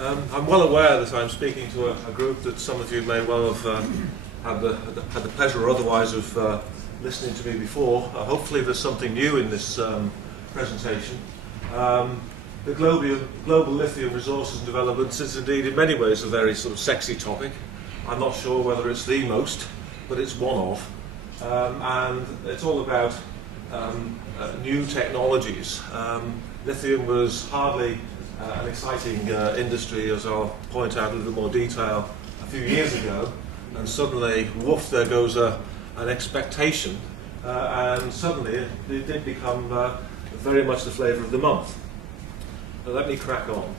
I'm well aware that I'm speaking to a group that some of you may well have had the pleasure or otherwise of listening to me before. Hopefully there's something new in this presentation. The global lithium resources and development is indeed in many ways a very sort of sexy topic. I'm not sure whether it's the most, but it's one of. And it's all about new technologies. Lithium was hardly an exciting industry, as I'll point out in a little more detail, a few years ago, and suddenly, woof, there goes an expectation, and suddenly it did become very much the flavour of the month. Now let me crack on.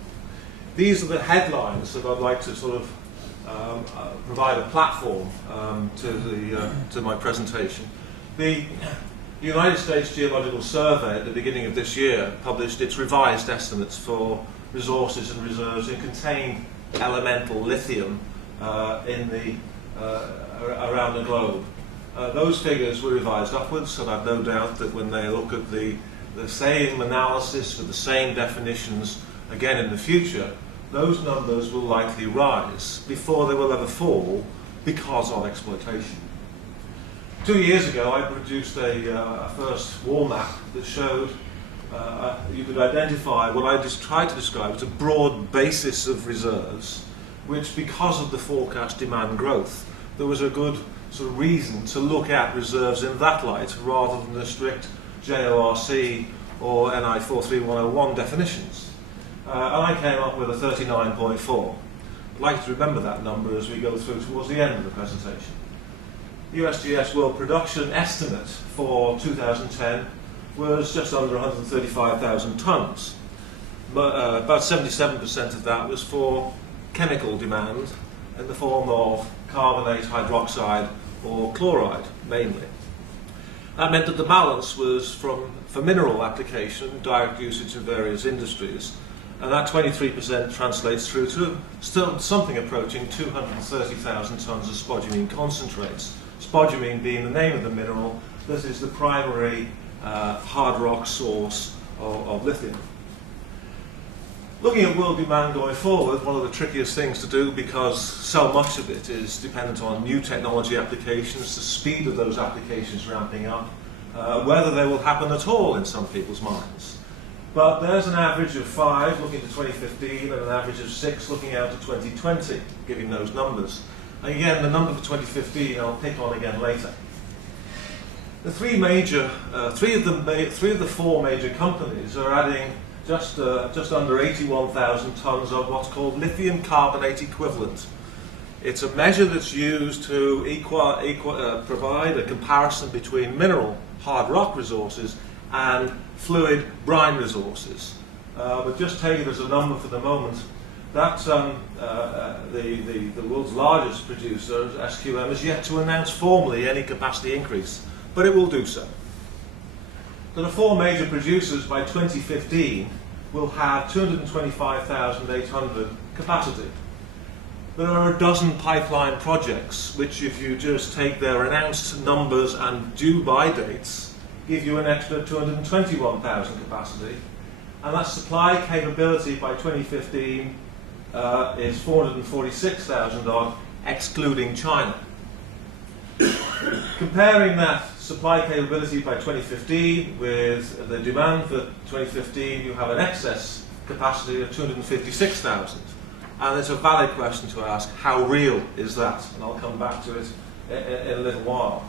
These are the headlines that I'd like to sort of provide a platform to my presentation. The United States Geological Survey at the beginning of this year published its revised estimates for resources and reserves in contained elemental lithium around the globe. Those figures were revised upwards, and I've no doubt that when they look at the same analysis with the same definitions again in the future, those numbers will likely rise before they will ever fall because of exploitation. 2 years ago, I produced a first wall map that showed you could identify what I just tried to describe as a broad basis of reserves, which, because of the forecast demand growth, there was a good sort of reason to look at reserves in that light rather than the strict JORC or NI 43101 definitions. And I came up with a 39.4. I'd like to remember that number as we go through towards the end of the presentation. USGS world production estimate for 2010 was just under 135,000 tonnes. But about 77% of that was for chemical demand in the form of carbonate, hydroxide or chloride mainly. That meant that the balance was for mineral application, direct usage in various industries, and that 23% translates through to still something approaching 230,000 tonnes of spodumene concentrates. Spodumene being the name of the mineral, this is the primary hard rock source of lithium. Looking at world demand going forward, one of the trickiest things to do, because so much of it is dependent on new technology applications, the speed of those applications ramping up, whether they will happen at all in some people's minds. But there's an average of 5 looking to 2015 and an average of 6 looking out to 2020, giving those numbers. And again, the number for 2015 I'll pick on again later. The three of the four major companies are adding just under 81,000 tonnes of what's called lithium carbonate equivalent. It's a measure that's used to provide a comparison between mineral hard rock resources and fluid brine resources. But just take it as a number for the moment. That the world's largest producer, SQM, has yet to announce formally any capacity increase, but it will do so. So the four major producers by 2015 will have 225,800 capacity. There are a dozen pipeline projects which, if you just take their announced numbers and due by dates, give you an extra 221,000 capacity. And that supply capability by 2015 is 446,000 odd, excluding China. Comparing that supply capability by 2015 with the demand for 2015, you have an excess capacity of 256,000. And it's a valid question to ask, how real is that? And I'll come back to it in a little while.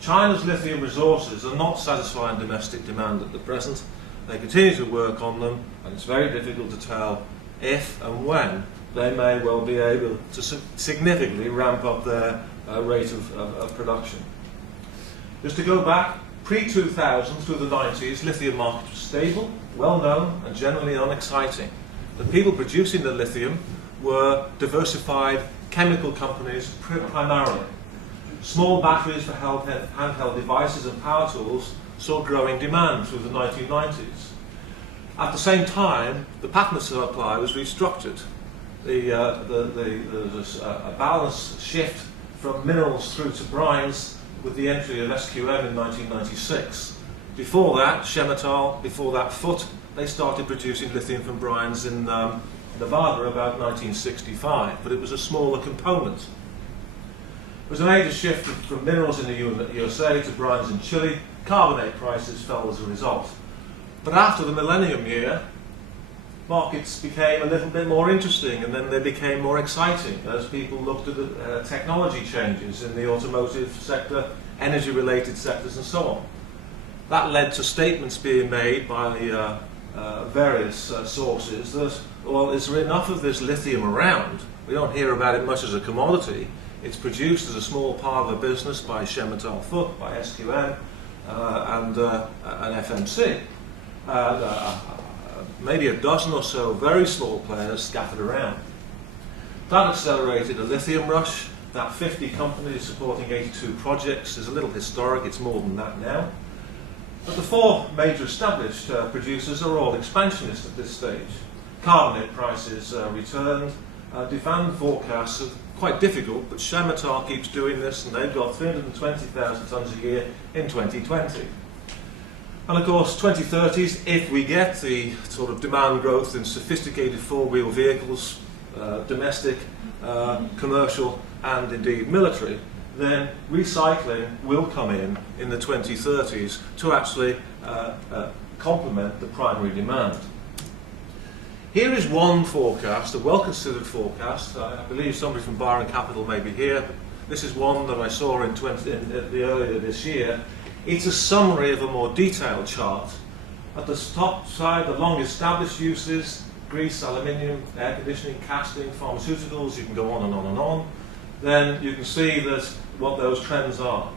China's lithium resources are not satisfying domestic demand at the present. They continue to work on them, and it's very difficult to tell if and when they may well be able to significantly ramp up their rate of production. Just to go back, pre-2000 through the 90s, lithium market was stable, well-known, and generally unexciting. The people producing the lithium were diversified chemical companies primarily. Small batteries for handheld devices and power tools saw growing demand through the 1990s. At the same time, the patent supply was restructured. There was a balance shift from minerals through to brines with the entry of SQM in 1996. Before that, Chemetall, before that Foot, they started producing lithium from brines in Nevada about 1965, but it was a smaller component. There was a major shift from minerals in the USA to brines in Chile. Carbonate prices fell as a result. But after the millennium year, markets became a little bit more interesting, and then they became more exciting as people looked at the technology changes in the automotive sector, energy-related sectors, and so on. That led to statements being made by various sources that, well, is there enough of this lithium around? We don't hear about it much as a commodity. It's produced as a small part of the business by Chemetall Foot, by SQM, and FMC. Maybe a dozen or so very small players scattered around. That accelerated a lithium rush. That 50 companies supporting 82 projects is a little historic. It's more than that now. But the four major established producers are all expansionist at this stage. Carbonate prices returned. Demand forecasts are quite difficult, but Chemetall keeps doing this, and they've got 320,000 tonnes a year in 2020. And of course, 2030s, if we get the sort of demand growth in sophisticated four-wheel vehicles, domestic, commercial, and indeed military, then recycling will come in the 2030s to actually complement the primary demand. Here is one forecast, a well-considered forecast. I believe somebody from Byron Capital may be here. This is one that I saw earlier this year. It's a summary of a more detailed chart. At the top side, the long-established uses: grease, aluminium, air conditioning, casting, pharmaceuticals. You can go on and on and on. Then you can see that what those trends are.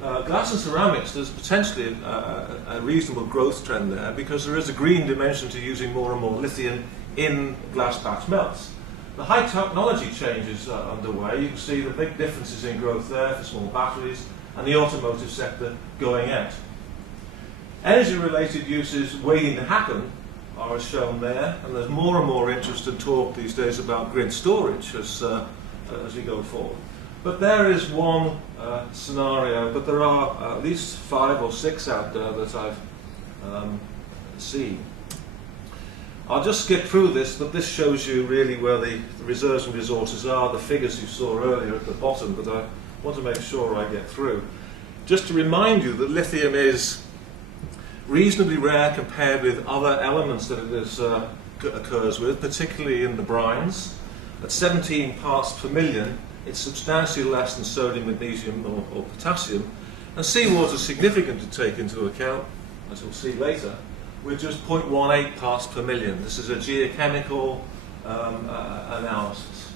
Glass and ceramics, there's potentially a reasonable growth trend there, because there is a green dimension to using more and more lithium in glass batch melts. The high technology changes are underway. You can see the big differences in growth there for small batteries, and the automotive sector going out. Energy-related uses waiting to happen are as shown there, and there's more and more interest and talk these days about grid storage as we go forward. But there is one scenario, but there are at least 5 or 6 out there that I've seen. I'll just skip through this, but this shows you really where the reserves and resources are, the figures you saw earlier at the bottom, but I want to make sure I get through. Just to remind you that lithium is reasonably rare compared with other elements that it occurs with, particularly in the brines. At 17 parts per million, it's substantially less than sodium, magnesium, or potassium. And seawater is significant to take into account, as we'll see later, with just 0.18 parts per million. This is a geochemical analysis.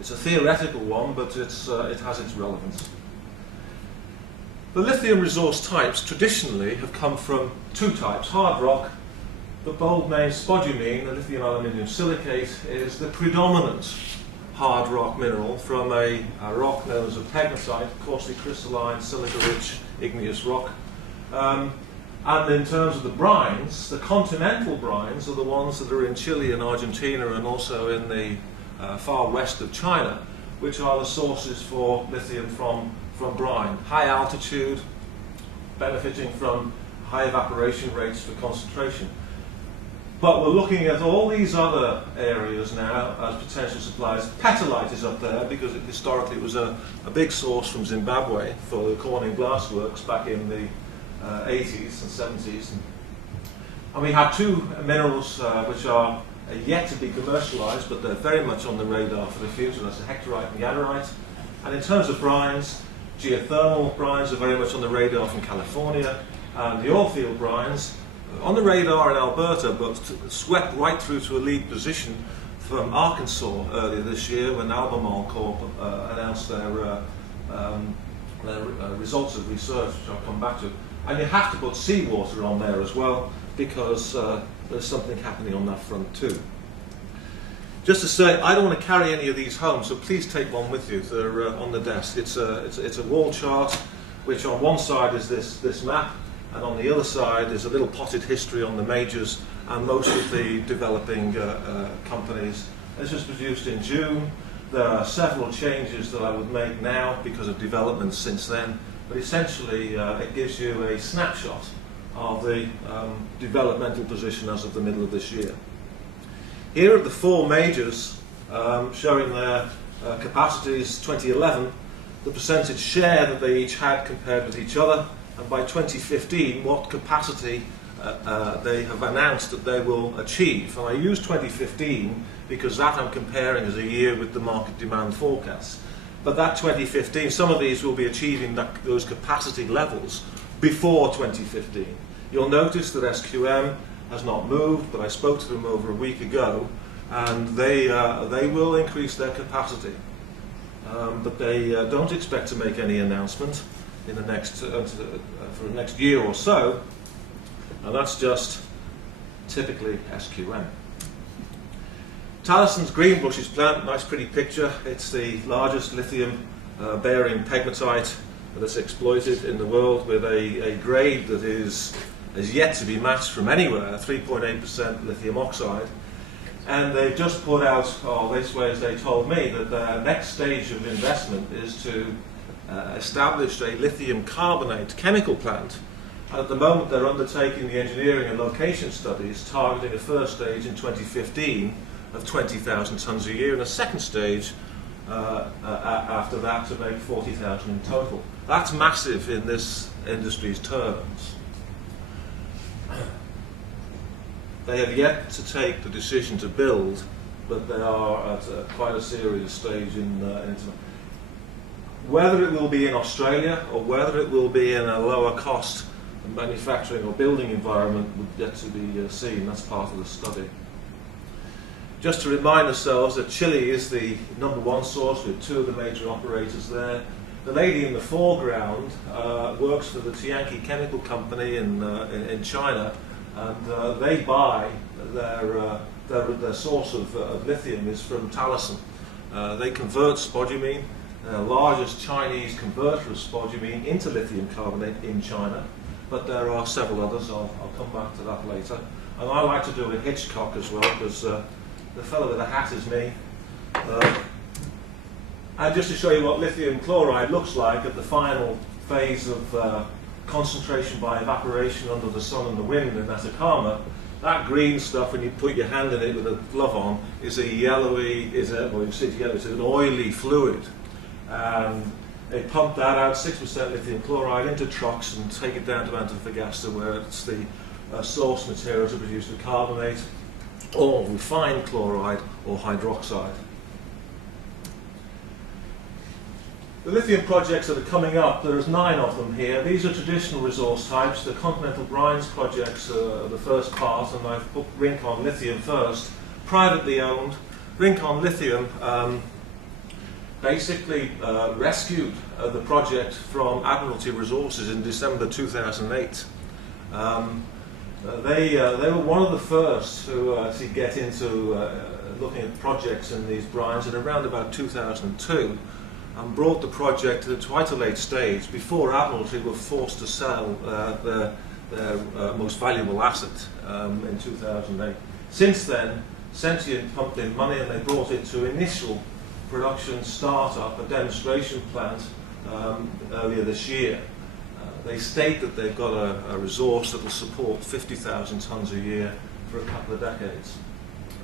It's a theoretical one, but it has its relevance. The lithium resource types traditionally have come from 2 types: hard rock. The bold name spodumene, the lithium aluminium silicate, is the predominant hard rock mineral from a rock known as a pegmatite, coarsely crystalline, silica-rich, igneous rock. And in terms of the brines, the continental brines are the ones that are in Chile and Argentina, and also in the far west of China, which are the sources for lithium from brine. High altitude, benefiting from high evaporation rates for concentration. But we're looking at all these other areas now as potential suppliers. Petalite is up there because historically it was a big source from Zimbabwe for the Corning glassworks back in the 80s and 70s. And we have 2 minerals which are yet to be commercialized, but they're very much on the radar for the future. That's the hectorite and gaderite. And in terms of brines, geothermal brines are very much on the radar from California, and the oilfield brines on the radar in Alberta, but swept right through to a lead position from Arkansas earlier this year when Albemarle Corp announced their results of research, which I'll come back to. And you have to put seawater on there as well, because there's something happening on that front too. Just to say, I don't want to carry any of these home, so please take one with you. They're on the desk. It's a wall chart, which on one side is this map, and on the other side is a little potted history on the majors and most of the developing companies. This was produced in June. There are several changes that I would make now because of developments since then, but essentially it gives you a snapshot of the developmental position as of the middle of this year. Here are the four majors showing their capacities 2011, the percentage share that they each had compared with each other, and by 2015 what capacity they have announced that they will achieve. And I use 2015 because that I'm comparing as a year with the market demand forecast. But that 2015, some of these will be achieving those capacity levels before 2015. You'll notice that SQM has not moved, but I spoke to them over a week ago, and they will increase their capacity. But they don't expect to make any announcement in the next for the next year or so, and that's just typically SQM. Talison's Greenbushes plant, nice pretty picture. It's the largest lithium bearing pegmatite that's exploited in the world, with a grade that is yet to be matched from anywhere, 3.8% lithium oxide. And they've just put out, or this way as they told me, that their next stage of investment is to establish a lithium carbonate chemical plant. And at the moment they're undertaking the engineering and location studies, targeting a first stage in 2015 of 20,000 tonnes a year, and a second stage after that to make 40,000 in total. That's massive in this industry's terms. They have yet to take the decision to build, but they are at quite a serious stage whether it will be in Australia or whether it will be in a lower cost manufacturing or building environment would yet to be seen. That's part of the study. Just to remind ourselves that Chile is the #1 source with two of the major operators there. The lady in the foreground works for the Tianqi Chemical Company in China, and they buy their source of lithium is from Talison. They convert spodumene, the largest Chinese converter of spodumene into lithium carbonate in China, but there are several others. I'll come back to that later. And I like to do a Hitchcock as well, because the fellow with the hat is me. And just to show you what lithium chloride looks like at the final phase of concentration by evaporation under the sun and the wind in Atacama, that green stuff, when you put your hand in it with a glove on, is a yellowy, it's an oily fluid. And they pump that out, 6% lithium chloride, into trucks and take it down to Antofagasta, where it's the source material to produce the carbonate, or refined chloride, or hydroxide. The lithium projects that are coming up, there's 9 of them here. These are traditional resource types. The Continental Brines projects are the first part, and I've put Rincon Lithium first. Privately owned. Rincon Lithium basically rescued the project from Admiralty Resources in December 2008. They were one of the first to get into looking at projects in these brines in around about 2002, and brought the project to quite a late stage before Admiralty were forced to sell their most valuable asset in 2008. Since then, Sentient pumped in money and they brought it to initial production start-up, a demonstration plant earlier this year. They state that they've got a resource that will support 50,000 tonnes a year for a couple of decades.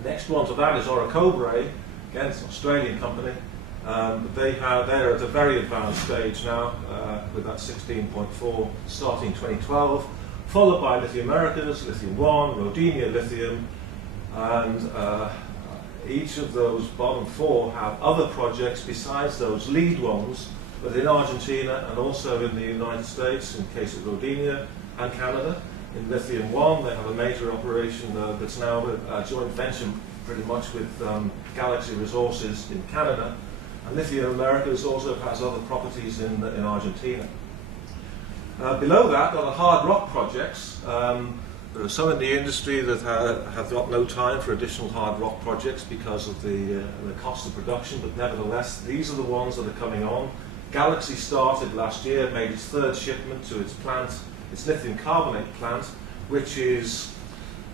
The next one to that is Orocobre, again it's an Australian company. They're at a very advanced stage now with that 16.4 starting 2012, followed by Lithium Americas, Lithium One, Rodinia Lithium, and each of those bottom 4 have other projects besides those lead ones, but in Argentina and also in the United States, in case of Rodinia, and Canada. In Lithium One, they have a major operation that's now a joint venture pretty much with Galaxy Resources in Canada. And Lithium Americas also has other properties in Argentina. Below that are the hard rock projects. There are some in the industry that have got no time for additional hard rock projects because of the cost of production, but nevertheless, these are the ones that are coming on. Galaxy started last year, made its 3rd shipment to its plant, its lithium carbonate plant, which is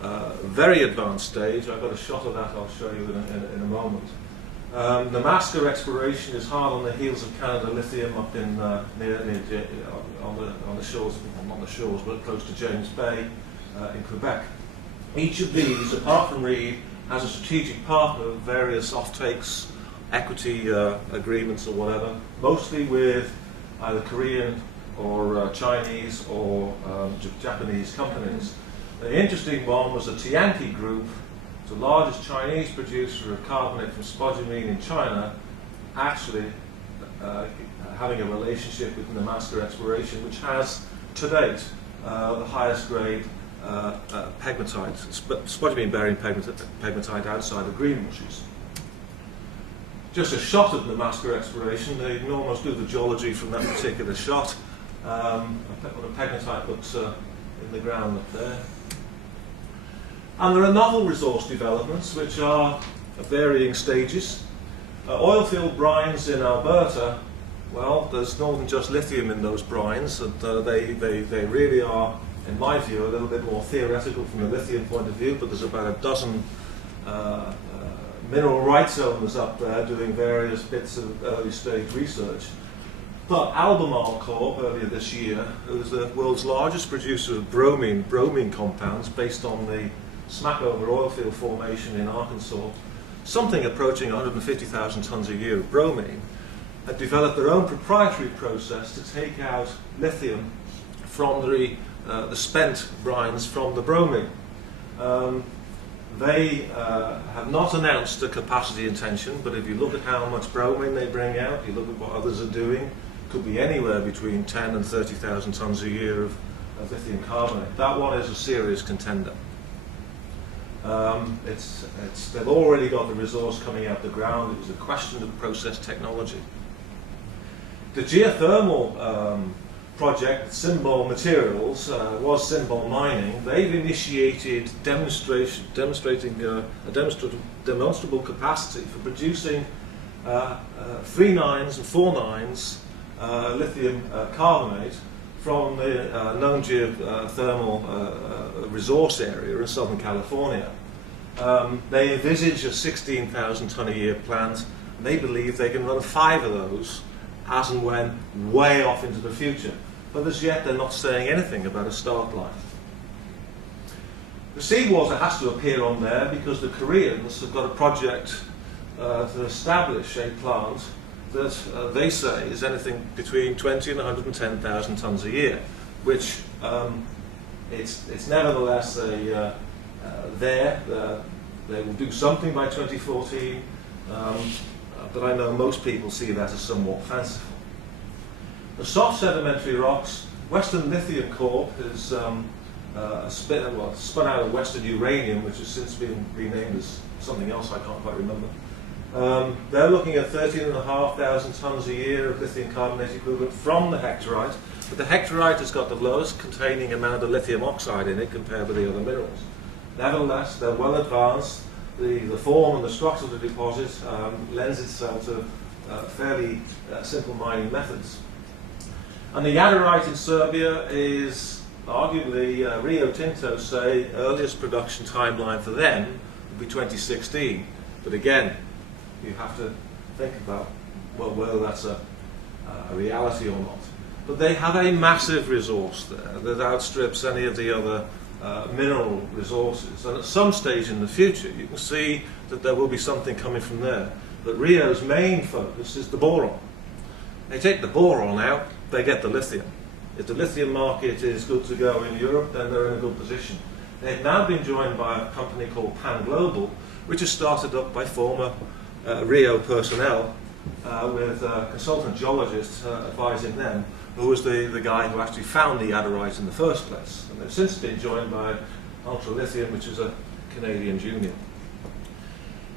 a very advanced stage. I've got a shot of that I'll show you in a moment. Nemaska exploration is hard on the heels of Canada Lithium up in on the shores, not the shores, but close to James Bay in Quebec. Each of these, apart from Reed, as a strategic partner of various offtakes, equity agreements or whatever, mostly with either Korean or Chinese or Japanese companies. The interesting one was the Tianqi Group, the largest Chinese producer of carbonate from spodumene in China, actually having a relationship with Nemaska Exploration, which has, to date, the highest grade pegmatite, spodumene-bearing pegmatite outside of Greenbushes. Just a shot at Nemaska Exploration, they can almost do the geology from that particular shot. What a pegmatite looks in the ground up there. And there are novel resource developments which are at varying stages. Oilfield brines in Alberta, well, there's more than just lithium in those brines, and they really are, in my view, a little bit more theoretical from the lithium point of view, but there's about a dozen mineral rights owners up there doing various bits of early stage research. But Albemarle Corp earlier this year, who is the world's largest producer of bromine compounds based on the Smackover oilfield formation in Arkansas, something approaching 150,000 tons a year of bromine, had developed their own proprietary process to take out lithium from the spent brines from the bromine. They have not announced a capacity intention, but if you look at how much bromine they bring out, you look at what others are doing, could be anywhere between 10 and 30,000 tons a year of lithium carbonate. That one is a serious contender. They've already got the resource coming out the ground. It was a question of process technology. The geothermal project, Symbol Materials, was Symbol Mining. They've initiated demonstrating a demonstrable capacity for producing 3 nines and 4 nines lithium carbonate from the known geothermal resource area in Southern California. They envisage a 16,000 ton a year plant. They believe they can run 5 of those as and when way off into the future. But as yet they're not saying anything about a start line. The seawater has to appear on there because the Koreans have got a project to establish a plant that they say is anything between 20 and 110,000 tons a year, which it's nevertheless there. They will do something by 2014, but I know most people see that as somewhat fanciful. The soft sedimentary rocks, Western Lithium Corp is spun out of Western Uranium, which has since been renamed as something else I can't quite remember. They're looking at 13,500 tons a year of lithium carbonate equivalent from the hectorite, but the hectorite has got the lowest containing amount of lithium oxide in it compared with the other minerals. Nevertheless, they're well advanced. The form and the structure of the deposit lends itself to fairly simple mining methods. And the Jadarite in Serbia is arguably, Rio Tinto say, earliest production timeline for them would be 2016. But again, you have to think about, well, whether that's a reality or not. But they have a massive resource there that outstrips any of the other mineral resources. And at some stage in the future, you can see that there will be something coming from there. But Rio's main focus is the boron. They take the boron out, they get the lithium. If the lithium market is good to go in Europe, then they're in a good position. They've now been joined by a company called Pan Global, which is started up by former Rio personnel, with a consultant geologist advising them, who was the guy who actually found the Jadarite in the first place. And they've since been joined by Ultra Lithium, which is a Canadian junior.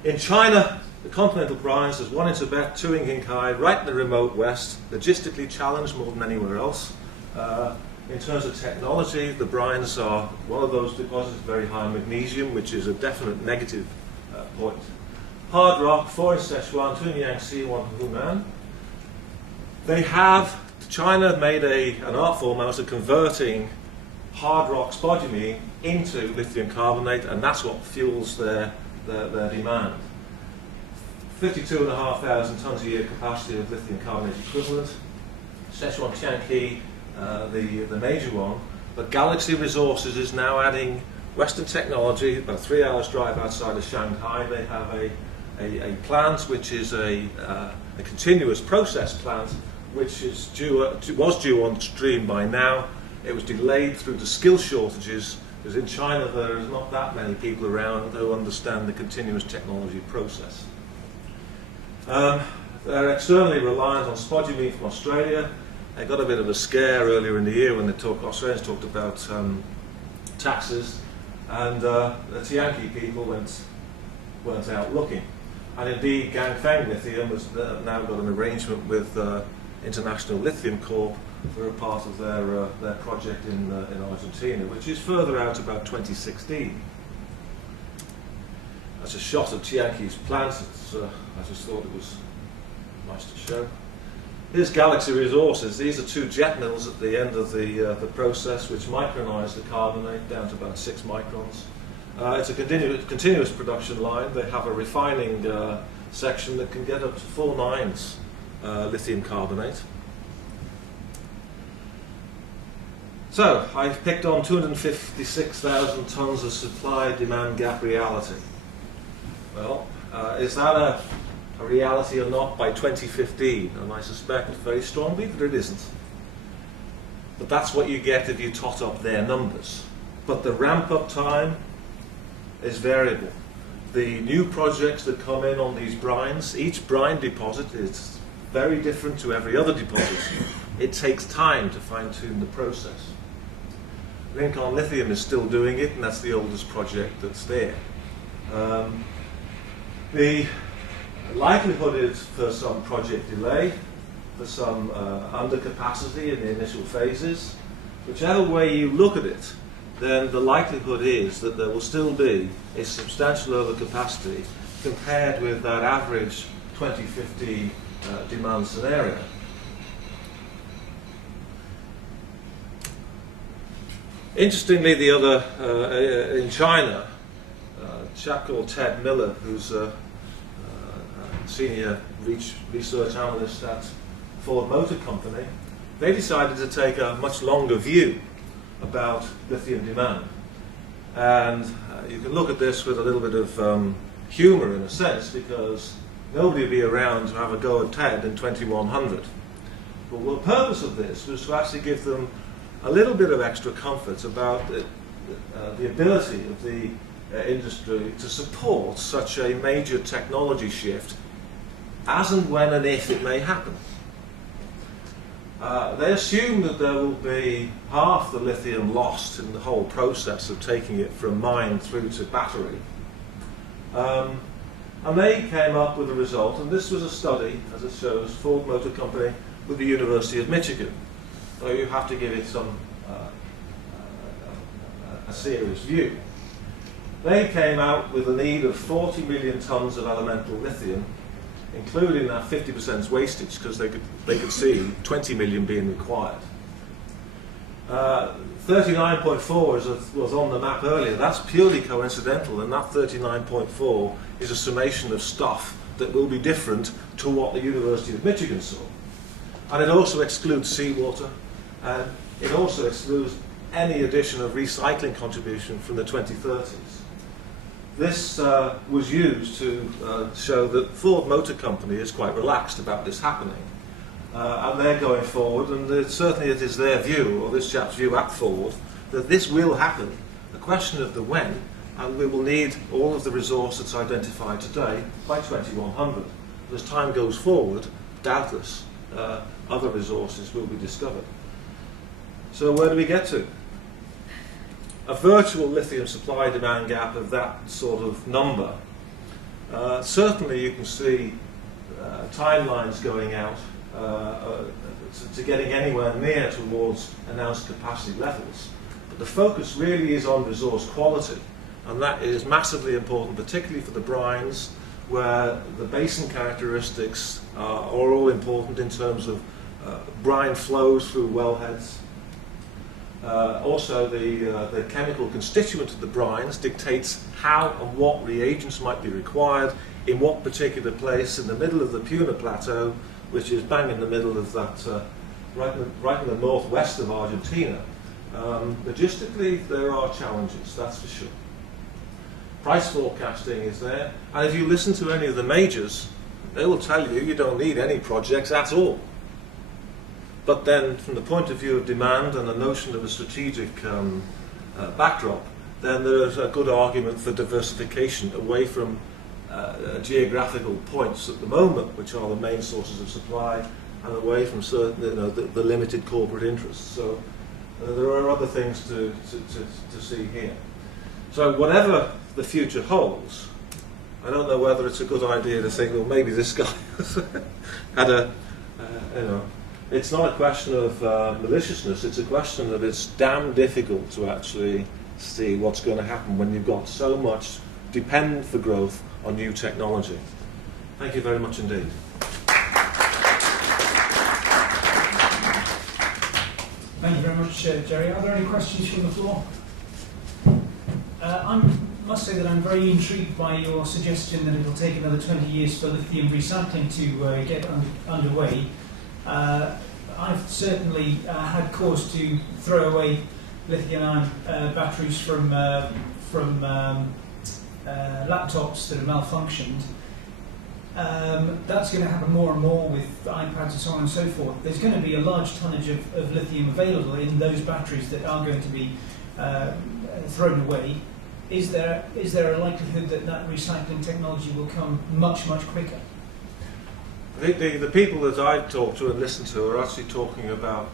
In China, the continental brines, there's one in Tibet, two in Qinghai, right in the remote west, logistically challenged more than anywhere else. In terms of technology, the brines are one of those deposits, very high in magnesium, which is a definite negative point. Hard rock, 4 in Sichuan, 2 in Yangtze, 1 in Hunan. China made an art form out of converting hard rock spodumene into lithium carbonate, and that's what fuels their demand. 52,500 tons a year capacity of lithium carbonate equivalent. Sichuan Tianqi, the major one, but Galaxy Resources is now adding Western technology, about 3 hours drive outside of Shanghai. They have a plant which is a continuous process plant, which was due on stream by now. It was delayed through the skill shortages, because in China there is not that many people around who understand the continuous technology process. They're externally reliant on spodumene from Australia. They got a bit of a scare earlier in the year when Australians talked about taxes, and the Tianqi people weren't out looking. And indeed, Ganfeng Lithium has now got an arrangement with International Lithium Corp for a part of their project in Argentina, which is further out about 2016. That's a shot of Tianqi's plant. I just thought it was nice to show. Here's Galaxy Resources. These are 2 jet mills at the end of the process, which micronize the carbonate down to about 6 microns. It's a continuous production line. They have a refining section that can get up to 4 nines lithium carbonate. So, I've picked on 256,000 tons of supply-demand gap reality. Well, is that a reality or not by 2015? And I suspect very strongly that it isn't. But that's what you get if you tot up their numbers. But the ramp-up time is variable. The new projects that come in on these brines, each brine deposit is very different to every other deposit. It takes time to fine-tune the process. Rincon Lithium is still doing it, and that's the oldest project that's there. The likelihood is for some project delay, for some undercapacity in the initial phases. Whichever way you look at it, then the likelihood is that there will still be a substantial overcapacity compared with that average 2050 demand scenario. Interestingly, the other, in China, a chap called Ted Miller, who's a senior research analyst at Ford Motor Company, they decided to take a much longer view about lithium demand. And you can look at this with a little bit of humour in a sense, because nobody will be around to have a go at TED in 2100. But the purpose of this was to actually give them a little bit of extra comfort about the ability of the industry to support such a major technology shift as and when and if it may happen. They assume that there will be half the lithium lost in the whole process of taking it from mine through to battery. And they came up with a result, and this was a study, as it shows, Ford Motor Company with the University of Michigan. So you have to give it some a serious view. They came out with a need of 40 million tons of elemental lithium, including that 50% wastage, because they could see 20 million being required. 39.4 was on the map earlier. That's purely coincidental, and that 39.4 is a summation of stuff that will be different to what the University of Michigan saw. And it also excludes seawater, and it also excludes any addition of recycling contribution from the 2030s. This was used to show that Ford Motor Company is quite relaxed about this happening. And they're going forward, and certainly it is their view, or this chap's view at Ford, that this will happen. The question of the when, and we will need all of the resource that's identified today by 2100. As time goes forward, doubtless, other resources will be discovered. So where do we get to? A virtual lithium supply-demand gap of that sort of number. Certainly you can see timelines going out to getting anywhere near towards announced capacity levels. But the focus really is on resource quality, and that is massively important, particularly for the brines, where the basin characteristics are all important in terms of brine flows through wellheads. Also, the chemical constituent of the brines dictates how and what reagents might be required in what particular place in the middle of the Puna Plateau, which is bang in the middle of that, right in the northwest of Argentina. Logistically, there are challenges, that's for sure. Price forecasting is there, and if you listen to any of the majors, they will tell you you don't need any projects at all. But then, from the point of view of demand and the notion of a strategic backdrop, then there's a good argument for diversification away from geographical points at the moment, which are the main sources of supply, and away from certain, the limited corporate interests. So there are other things to see here. So whatever the future holds, I don't know whether it's a good idea to think, well, maybe this guy had a, it's not a question of maliciousness, it's a question that it's damn difficult to actually see what's going to happen when you've got so much dependent for growth on new technology. Thank you very much indeed. Thank you very much, Gerry. Are there any questions from the floor? I must say that I'm very intrigued by your suggestion that it will take another 20 years for lithium recycling to get underway. I've certainly had cause to throw away lithium-ion batteries from laptops that have malfunctioned. That's going to happen more and more with iPads and so on and so forth. There's going to be a large tonnage of lithium available in those batteries that are going to be thrown away. Is there a likelihood that that recycling technology will come much, much quicker? The people that I've talked to and listened to are actually talking about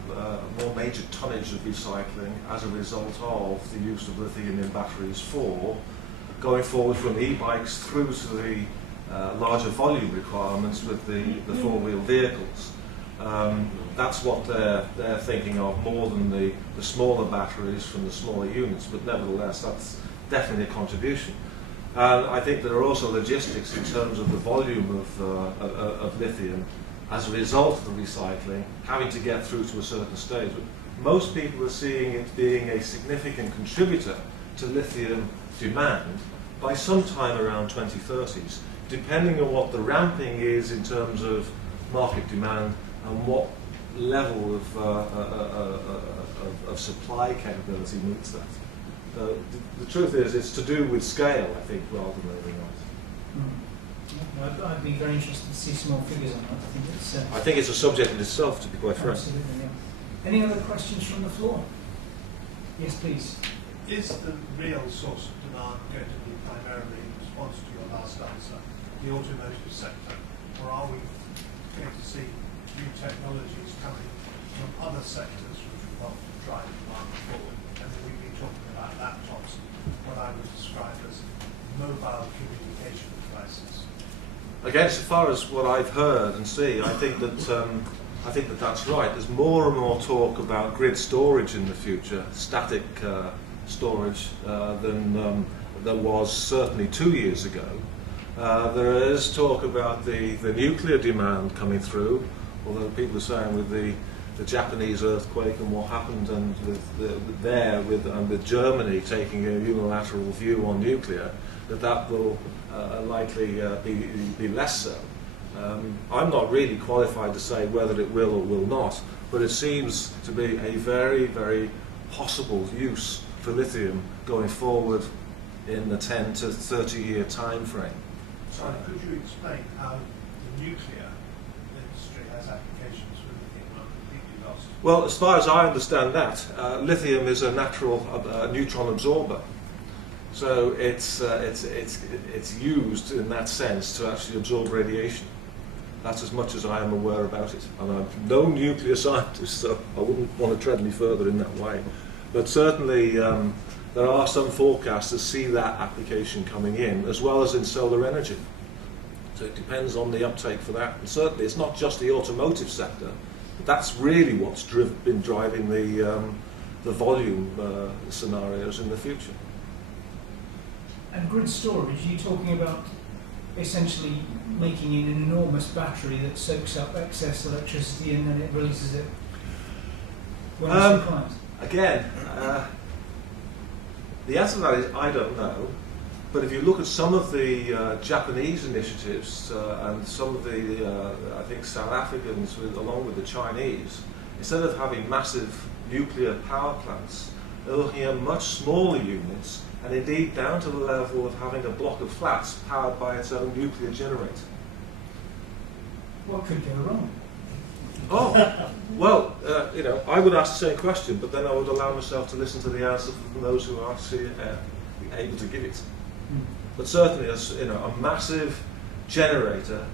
more major tonnage of recycling as a result of the use of lithium in batteries for going forward from e-bikes through to the larger volume requirements with the four-wheel vehicles. That's what they're thinking of more than the smaller batteries from the smaller units, but nevertheless that's definitely a contribution. And I think there are also logistics in terms of the volume of lithium as a result of the recycling having to get through to a certain stage. But most people are seeing it being a significant contributor to lithium demand by sometime around 2030s, depending on what the ramping is in terms of market demand and what level of supply capability meets that. The truth is, it's to do with scale, I think, rather than anything else. I'd be very interested to see some more figures on that. I think it's a subject in itself, to be quite frank. Absolutely, yeah. Any other questions from the floor? Yes, please. Is the real source of demand going to be primarily in response to your last answer, the automotive sector, or are we going to see new technologies coming from other sectors which will help drive demand forward? And we've been talking about laptops, what I would describe as mobile communication devices. Again, so far as what I've heard and see, I think that that's right. There's more and more talk about grid storage in the future, static storage, than there was certainly 2 years ago. There is talk about the nuclear demand coming through, although people are saying with the Japanese earthquake and what happened, and with Germany taking a unilateral view on nuclear, that will likely be less so. I'm not really qualified to say whether it will or will not, but it seems to be a very, very possible use for lithium going forward in the 10 to 30 year time frame. Sorry, could you explain how the nuclear industry has applications for lithium? I'm completely lost. Well, as far as I understand that, lithium is a natural neutron absorber. So it's used in that sense to actually absorb radiation. That's as much as I am aware about it. And I'm no nuclear scientist, so I wouldn't want to tread any further in that way. But certainly there are some forecasts that see that application coming in, as well as in solar energy. So it depends on the uptake for that. And certainly it's not just the automotive sector. That's really what's been driving the volume scenarios in the future. And grid storage, are you talking about essentially making an enormous battery that soaks up excess electricity and then it releases it when it's required? Again, the answer to that is I don't know. But if you look at some of the Japanese initiatives and some of the, I think, South Africans, along with the Chinese, instead of having massive nuclear power plants, they're looking at much smaller units, and indeed down to the level of having a block of flats powered by its own nuclear generator. What could go wrong? Oh, well, I would ask the same question, but then I would allow myself to listen to the answer from those who are actually able to give it. But certainly, a massive generator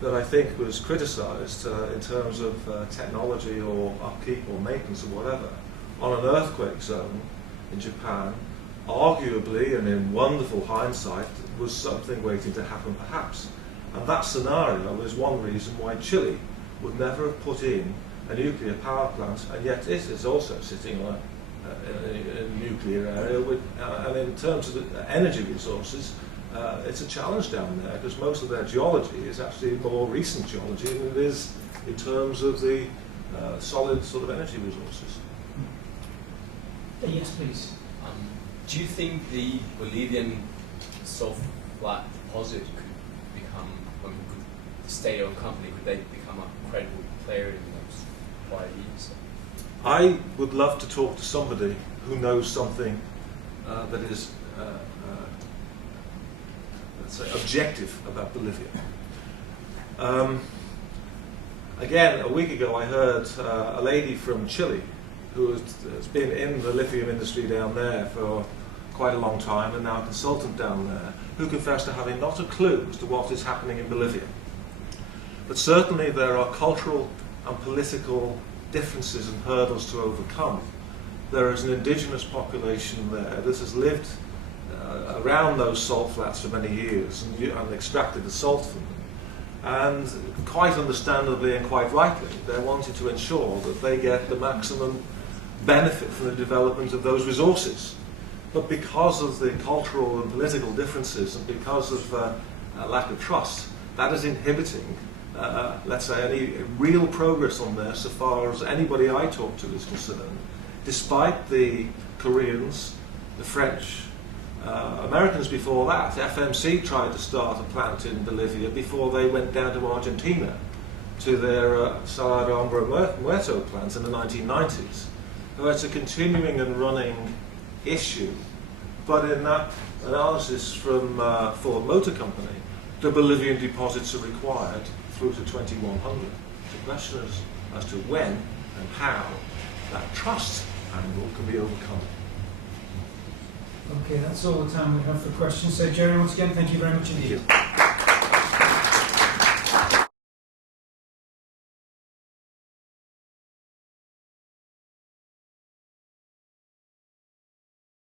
that I think was criticised in terms of technology or upkeep or maintenance or whatever on an earthquake zone in Japan, arguably and in wonderful hindsight, was something waiting to happen perhaps. And that scenario is one reason why Chile would never have put in a nuclear power plant, and yet it is also sitting on a nuclear area. And in terms of the energy resources, it's a challenge down there because most of their geology is actually more recent geology than it is in terms of the solid sort of energy resources. Yes, please. Do you think the Bolivian salt flat deposit could become, the state-owned company, could they become a credible player in the next 5 years? I would love to talk to somebody who knows something that is, let's say, objective about Bolivia. Again, a week ago I heard a lady from Chile who has been in the lithium industry down there for quite a long time and now a consultant down there, who confessed to having not a clue as to what is happening in Bolivia. But certainly there are cultural and political differences and hurdles to overcome. There is an indigenous population there that has lived around those salt flats for many years and extracted the salt from them. And quite understandably and quite rightly, they're wanting to ensure that they get the maximum benefit from the development of those resources. But because of the cultural and political differences and because of a lack of trust, that is inhibiting, let's say, any real progress on there so far as anybody I talk to is concerned, despite the Koreans, the French, Americans before that. FMC tried to start a plant in Bolivia before they went down to Argentina to their Salar de Hombre Muerto plant in the 1990s. So it's a continuing and running issue. But in that analysis from Ford Motor Company, the Bolivian deposits are required through to 2100. The question is as to when and how that trust angle can be overcome. Okay, that's all the time we have for questions. So, Gerry, once again, thank you very much indeed. Thank you.